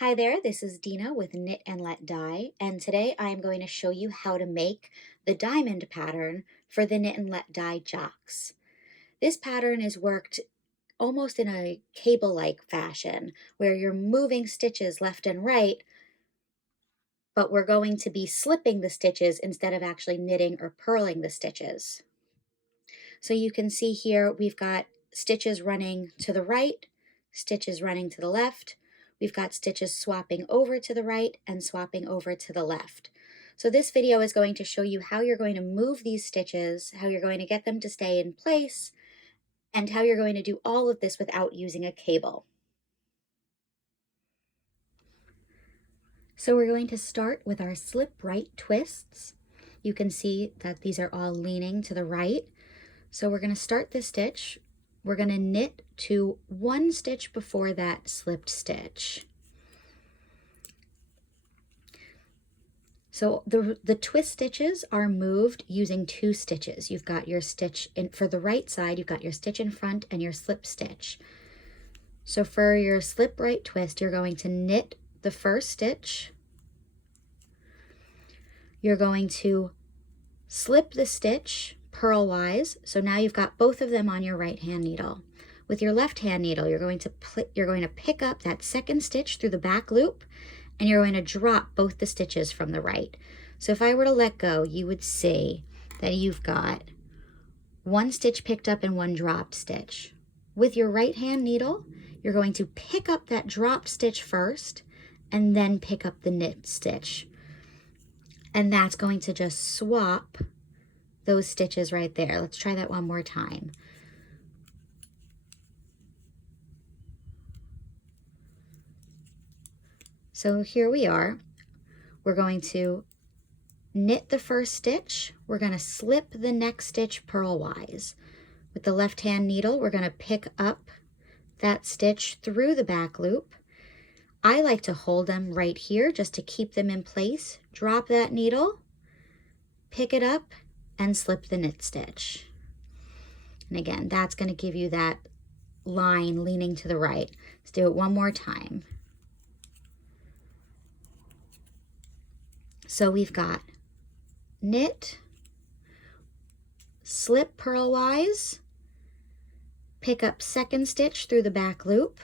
Hi there, this is Dina with Knit and Let Dye, and today I am going to show you how to make the diamond pattern for the Knit and Let Dye JOX. This pattern is worked almost in a cable-like fashion, where you're moving stitches left and right, but we're going to be slipping the stitches instead of actually knitting or purling the stitches. So you can see here we've got stitches running to the right, stitches running to the left. We've got stitches swapping over to the right and swapping over to the left. So this video is going to show you how you're going to move these stitches, how you're going to get them to stay in place, and how you're going to do all of this without using a cable. So we're going to start with our slip right twists. You can see that these are all leaning to the right. So we're going to start this stitch. We're going to knit to one stitch before that slipped stitch. So the twist stitches are moved using two stitches. You've got your stitch for the right side, you've got your stitch in front and your slip stitch. So for your slip right twist, you're going to knit the first stitch. You're going to slip the stitch purlwise. So now you've got both of them on your right hand needle. With your left hand needle, you're going to pick up that second stitch through the back loop, and you're going to drop both the stitches from the right. So if I were to let go, you would see that you've got one stitch picked up and one dropped stitch. With your right hand needle, you're going to pick up that dropped stitch first and then pick up the knit stitch. And that's going to just swap those stitches right there. Let's try that one more time. So here we are. We're going to knit the first stitch. We're going to slip the next stitch purlwise. With the left hand needle, we're going to pick up that stitch through the back loop. I like to hold them right here just to keep them in place. Drop that needle, pick it up, and slip the knit stitch. And again, that's going to give you that line leaning to the right. Let's do it one more time. So we've got knit, slip purlwise, pick up second stitch through the back loop,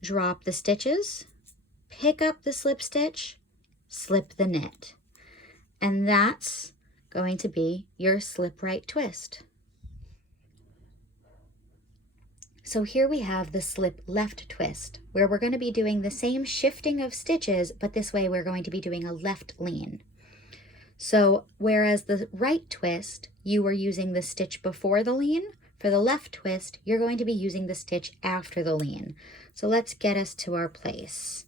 drop the stitches, pick up the slip stitch, slip the knit. And that's going to be your slip right twist. So here we have the slip left twist, where we're going to be doing the same shifting of stitches, but this way we're going to be doing a left lean. So whereas the right twist, you were using the stitch before the lean, for the left twist, you're going to be using the stitch after the lean. So let's get us to our place.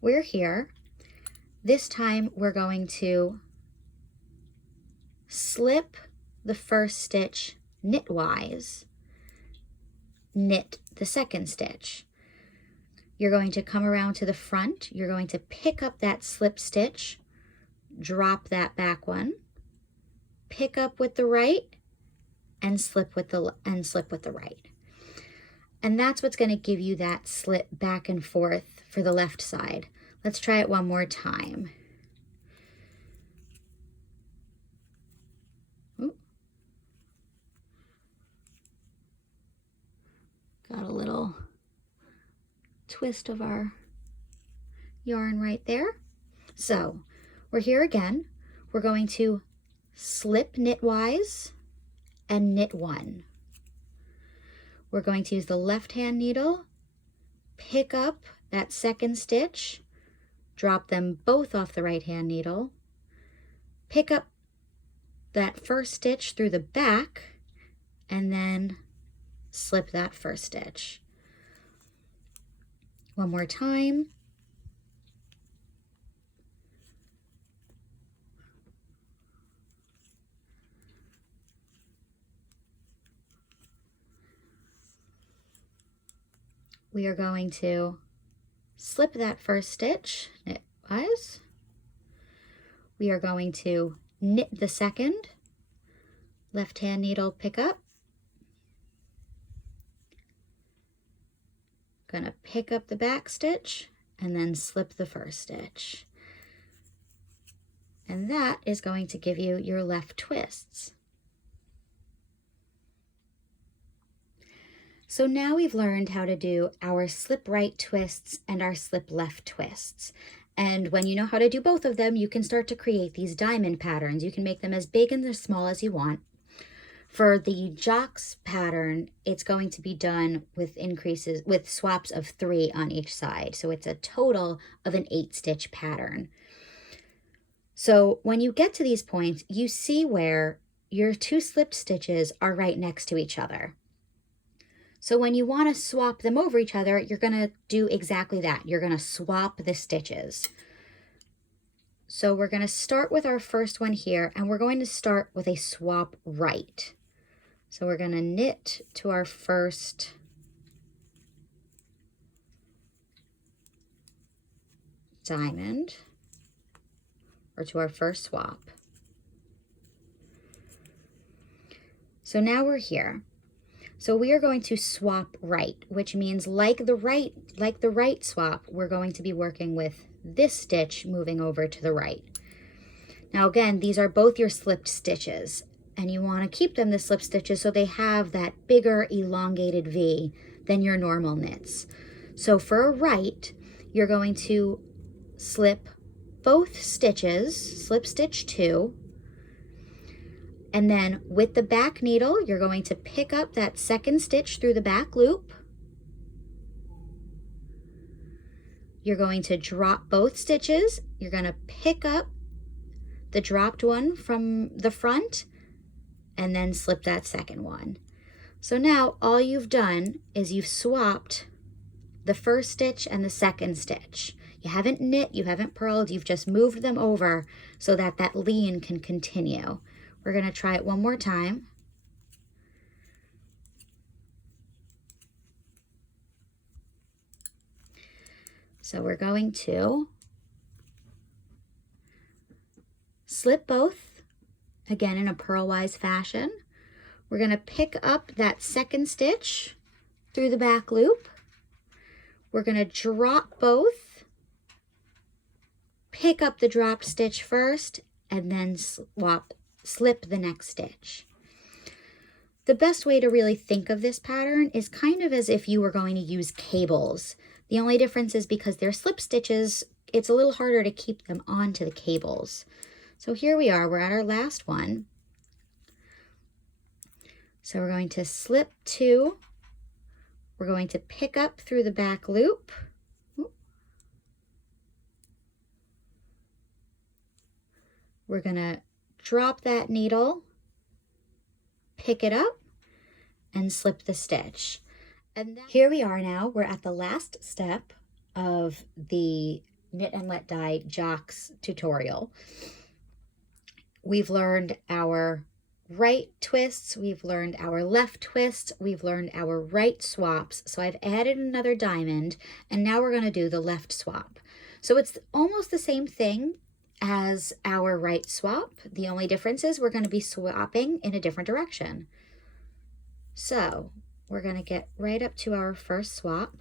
We're here. This time we're going to slip the first stitch knitwise, knit the second stitch. You're going to come around to the front. You're going to pick up that slip stitch, drop that back one, pick up with the right, and slip with the right. And that's what's going to give you that slip back and forth for the left side. Let's try it one more time. Got a little twist of our yarn right there. So we're here again. We're going to slip knitwise and knit one. We're going to use the left hand needle, pick up that second stitch, drop them both off the right hand needle, pick up that first stitch through the back, and then slip that first stitch. One more time. We are going to slip that first stitch knitwise. We are going to knit the second, left hand needle pick up, Gonna pick up the back stitch and then slip the first stitch. And that is going to give you your left twists. So now we've learned how to do our slip right twists and our slip left twists. And when you know how to do both of them, you can start to create these diamond patterns. You can make them as big and as small as you want. For the JOX pattern, it's going to be done with swaps of 3 on each side. So it's a total of an 8-stitch pattern. So when you get to these points, you see where your 2 slipped stitches are right next to each other. So when you want to swap them over each other, you're going to do exactly that. You're going to swap the stitches. So we're going to start with our first one here, and we're going to start with a swap right. So we're going to knit to our first diamond, or to our first swap. So now we're here. So we are going to swap right, which means like the right swap, we're going to be working with this stitch moving over to the right. Now again, these are both your slipped stitches, and you want to keep them the slip stitches so they have that bigger elongated V than your normal knits. So for a right, you're going to slip both stitches, slip stitch 2, and then with the back needle, you're going to pick up that second stitch through the back loop. You're going to drop both stitches. You're going to pick up the dropped one from the front and then slip that second one. So now all you've done is you've swapped the first stitch and the second stitch. You haven't knit, you haven't purled, you've just moved them over so that that lean can continue. We're going to try it one more time. So we're going to slip both, again in a purlwise fashion. We're going to pick up that second stitch through the back loop. We're going to drop both, pick up the dropped stitch first, and then slip the next stitch. The best way to really think of this pattern is kind of as if you were going to use cables. The only difference is because they're slip stitches, it's a little harder to keep them onto the cables. So here we are, we're at our last one. So we're going to slip 2. We're going to pick up through the back loop. We're going to drop that needle, pick it up, and slip the stitch. And here we are now. We're at the last step of the Knit and Let Die JOX tutorial. We've learned our right twists, we've learned our left twists, we've learned our right swaps. So I've added another diamond, and now we're going to do the left swap. So it's almost the same thing as our right swap. The only difference is we're going to be swapping in a different direction. So we're going to get right up to our first swap.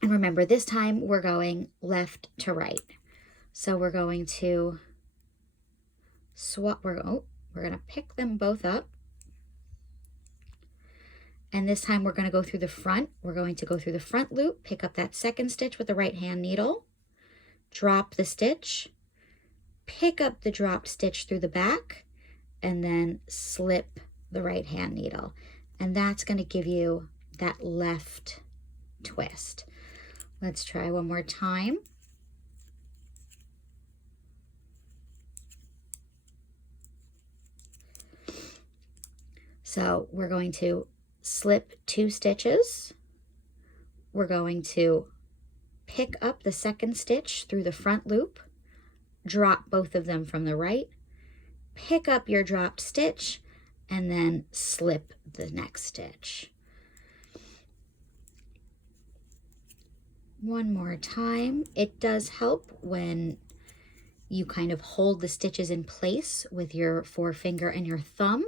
And remember, this time we're going left to right. So we're going to swap, we're going to pick them both up. And this time we're going to go through the front. We're going to go through the front loop, pick up that second stitch with the right hand needle, drop the stitch, pick up the dropped stitch through the back, and then slip the right hand needle. And that's going to give you that left twist. Let's try one more time. So we're going to slip 2 stitches. We're going to pick up the second stitch through the front loop, drop both of them from the right, pick up your dropped stitch, and then slip the next stitch. One more time. It does help when you kind of hold the stitches in place with your forefinger and your thumb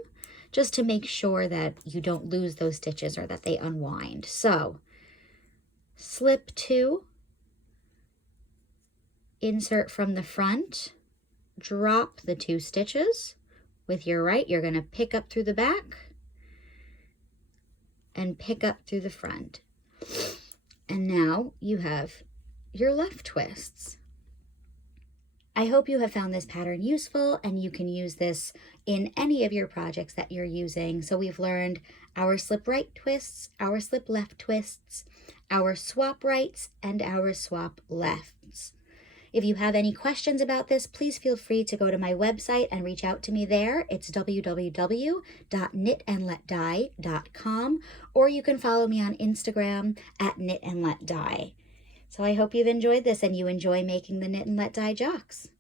just to make sure that you don't lose those stitches or that they unwind. So slip 2, insert from the front, drop the 2 stitches. With your right, you're going to pick up through the back and pick up through the front. And now you have your left twists. I hope you have found this pattern useful and you can use this in any of your projects that you're using. So we've learned our slip right twists, our slip left twists, our swap rights, and our swap lefts. If you have any questions about this, please feel free to go to my website and reach out to me there. It's www.knitandletdye.com, or you can follow me on Instagram at knitandletdye. So I hope you've enjoyed this and you enjoy making the Knit and Let Dye JOX.